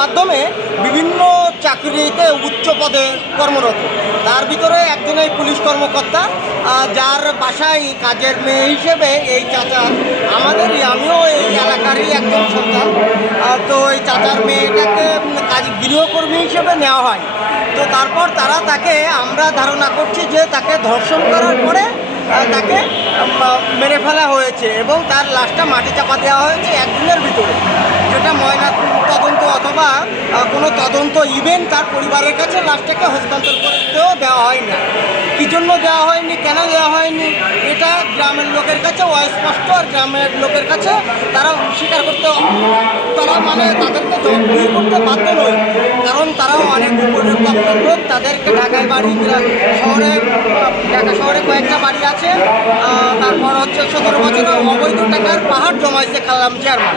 মাধ্যমে বিভিন্ন চাকরিতে উচ্চ পদে কর্মরত। তার ভিতরে একজন এই পুলিশ কর্মকর্তা যার বাসায় কাজের মেয়ে হিসেবে এই চাচা আমাদের আমিও এই এলাকারই একজন সন্তান। তো এই চাচার মেয়েটাকে কাজ গৃহকর্মী হিসেবে নেওয়া হয়। তো তারপর তারা তাকে, আমরা ধারণা করছি যে তাকে ধর্ষণ করার পরে তাকে মেরে ফেলা হয়েছে এবং তার লাশটা মাটি চাপা দেওয়া হয়েছে একদিনের ভিতরে, যেটা ময়না অথবা কোনো তদন্ত ইভেন্ট তার পরিবারের কাছে লাশটাকে হস্তান্তর করতেও দেওয়া হয় না কী জন্য দেওয়া হয়নি? কেন দেওয়া হয়নি? এটা গ্রামের লোকের কাছে অস্পষ্ট আর গ্রামের লোকের কাছে তারা স্বীকার করতে তারা মানে তাদেরকে জবাবদিহি করতে বাধ্য নয়। কারণ তারাও অনেক উপরের তত্ত্বের লোক। তাদেরকে ঢাকায় বাড়ি শহরে ঢাকা শহরে কয়েকটা বাড়ি আছে। তারপর হচ্ছে সতেরো বছর অবৈধ টাকার পাহাড় জমাইছে কালাম চেয়ারম্যান।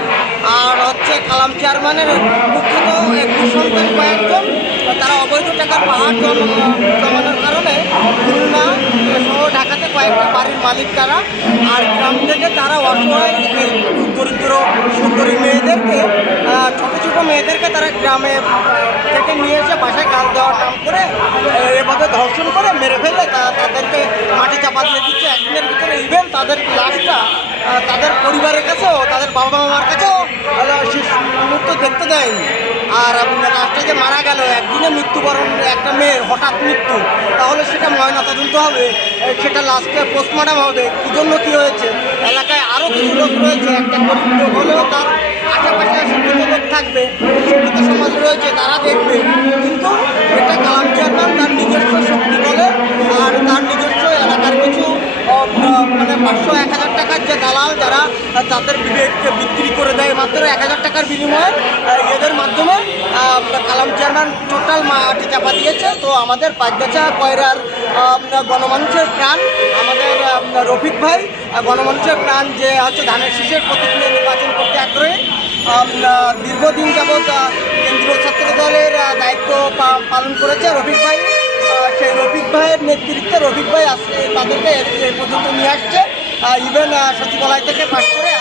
আর হচ্ছে কালাম চেয়ারম্যানের মুখ্যত সন্তান কয়েকজন তারা অবৈধ টাকার পাহাড় জম- জমানোর কারণে খুলনা সহ ঢাকাতে কয়েকটা বাড়ির মালিক তারা, আর গ্রাম থেকে তারা অসহায় দরিদ্র সুন্দরী মেয়েদেরকে ছোট ছোট মেয়েদেরকে তারা গ্রামে থেকে নিয়ে এসে বাসায় কাজ দেওয়ার নাম করে এভাবে ধর্ষণ করে মেরে ফেলে তাদেরকে মাটি চাপা দিয়ে দিচ্ছে একদিনের ভিতরে ইভেন তাদের লাশটা তাদের পরিবারের কাছেও, তাদের বাবা মামার কাছেও মুহূর্ত দেখতে দেয়নি। আর লাশটা যে মারা গেল, একদিনে মৃত্যুবরণ, একটা মেয়ের হঠাৎ মৃত্যু, তাহলে সেটা ময়না তদন্ত হবে সেটা লাস্টে পোস্টমর্টম হবে। কী জন্য কী হয়েছে? এলাকায় আরও কিছু লোক রয়েছে, একটা লোক হলেও তার আশেপাশে শিক্ষিত লোক থাকবে, শিক্ষিত সমাজ রয়েছে, তারা দেখবে কিন্তু এটা কালাম চেয়ারম্যান তার নিজস্ব শক্তি বলে আর তার নিজস্ব এলাকার কিছু আহ, মানে পাঁচশো এক হাজার টাকার যে দালাল যারা আহ, তাদের বিবেককে বিক্রি করে দেয় মাত্র এক হাজার টাকার বিনিময়ে। এদের মাধ্যমে কালাম চেয়ারম্যান টোটাল মাটি চাপা দিয়েছে তো আমাদের পাঁচগাছা কয়রার গণমানুষের প্রাণ, আমাদের রফিক ভাই গণমানুষের প্রাণ যে হচ্ছে ধানের শীষের প্রতীক নির্বাচন করতে আগ্রহী। দীর্ঘদিন যাবৎ কেন্দ্রীয় ছাত্র দলের দায়িত্ব পালন করেছে রফিক ভাই। সেই রফিক ভাইয়ের নেতৃত্বে রফিক ভাই আসছে তাদেরকে পর্যন্ত নিয়ে আসছে। ইভেন সচিবালয় থেকে পাশ করে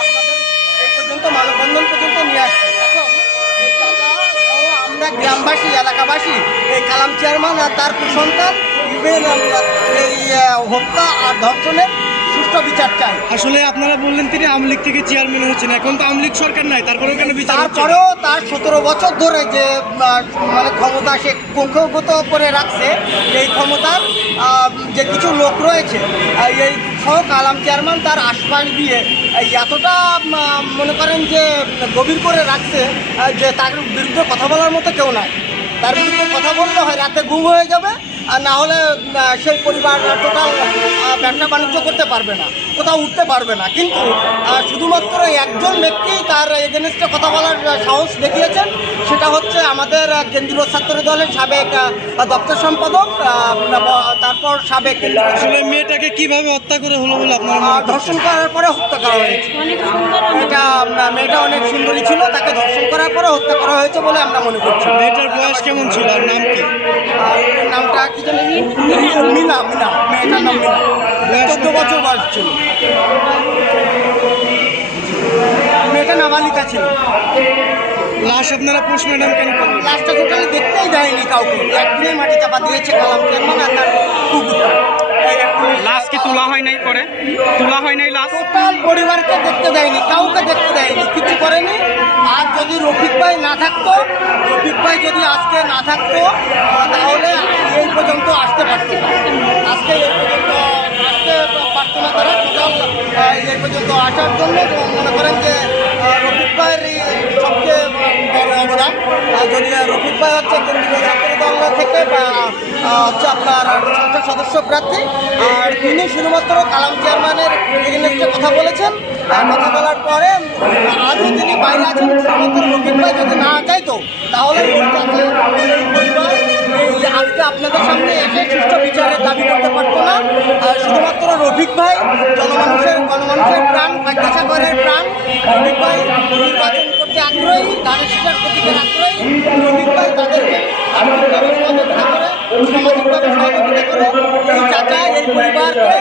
গ্রামবাসী এলাকাবাসী এই কালাম চেয়ারম্যান আর তার সন্তান এই হত্যা আর ধর্ষণের সুষ্ঠু বিচার চাই। আসলে আপনারা বললেন তিনি আওয়ামী লীগ থেকে চেয়ারম্যান হচ্ছেন এখন তো আওয়ামী লীগ সরকার নাই তারপরেও কেন বিচার তারপরেও তার সতেরো বছর ধরে যে মানে ক্ষমতা সে কক্ষগত করে রাখছে এই ক্ষমতার যে কিছু লোক রয়েছে এই সহ কালাম চেয়ারম্যান তার আশপাশ দিয়ে এতটা মনে করেন যে গভীর করে রাখছে যে তার বিরুদ্ধে কথা বলার মতো কেউ নাই। তার বিরুদ্ধে কথা বললে হয়, রাতে ঘুম হয়ে যাবে আর না হলে সেই পরিবার টোটাল ব্যবসা বাণিজ্য করতে পারবে না কোথাও উঠতে পারবে না। কিন্তু শুধুমাত্র একজন ব্যক্তি তার এগেনস্টে কথা বলার সাহস দেখিয়েছেন সেটা হচ্ছে আমাদের কেন্দ্রীয় ছাত্র দলের সাবেক দপ্তর সম্পাদক তারপর সাবেক আসলে মেয়েটাকে কীভাবে হত্যা করে হলো বলে আপনারা? ধর্ষণ করার পরে হত্যা করা হয়েছে। অনেক সুন্দর অনেক এটা মেয়েটা অনেক সুন্দরী ছিল তাকে ধর্ষণ করার পরে হত্যা করা হয়েছে বলে আমরা মনে করছি। মেয়েটার বয়স কেমন ছিল? আর নাম কি? নামটা মেয়েটা নাবালিকা ছিল লাশ আপনারা পোস্টমর্টম কেন করলেন লাশটা টোটালি দেয়নি কাউকে একদিনে মাটি চাপা কালাম চেয়ারম্যান আর তার কুকুর তোলা হয় নাই পরে? তোলা হয় নাই লাশ? টোটাল পরিবারকে দেখতে দেয়নি, কাউকে দেখতে দেয়নি, কিছু করেনি? যদি রফিক ভাই না থাকতো, রফিক ভাই যদি আজকে না থাকতো, তাহলে এই পর্যন্ত আসতে পারতো আজকে এই পর্যন্ত আসতে পারতো না তারা টোটাল এই পর্যন্ত আসার জন্য মনে করেন যে রফিক ভাইয়ের সবচেয়ে বড় অবদান। যদি রফিক ভাই হচ্ছে কেন্দ্রীয় ছাত্র দল থেকে বা আহ, হচ্ছে আপনার সংসদ সদস্য প্রার্থী। আর তিনি শুধুমাত্র কালাম চেয়ারম্যানের এগেনস্টে কথা বলেছেন। কথা বলার পরে আজও তিনি বাইরে আছেন, শুধুমাত্র রফিক ভাই যদি না চাইতো, তাহলে আজকে আপনাদের সামনে এসে সুষ্ঠু বিচারের দাবি করতে পারতো না। আর শুধুমাত্র রফিক ভাই জনমানুষের গণমানুষের প্রাণ, প্রত্যাশা করার প্রাণ। রফিক ভাই নির্বাচন করতে আগ্রহী। ধানের শিকার প্রতীকের আগ্রহী রফিক তাদেরকে আর্থিকভাবে সহযোগিতা করে সামাজিকভাবে সহযোগিতা করে, এই চাচা এই পরিবারকে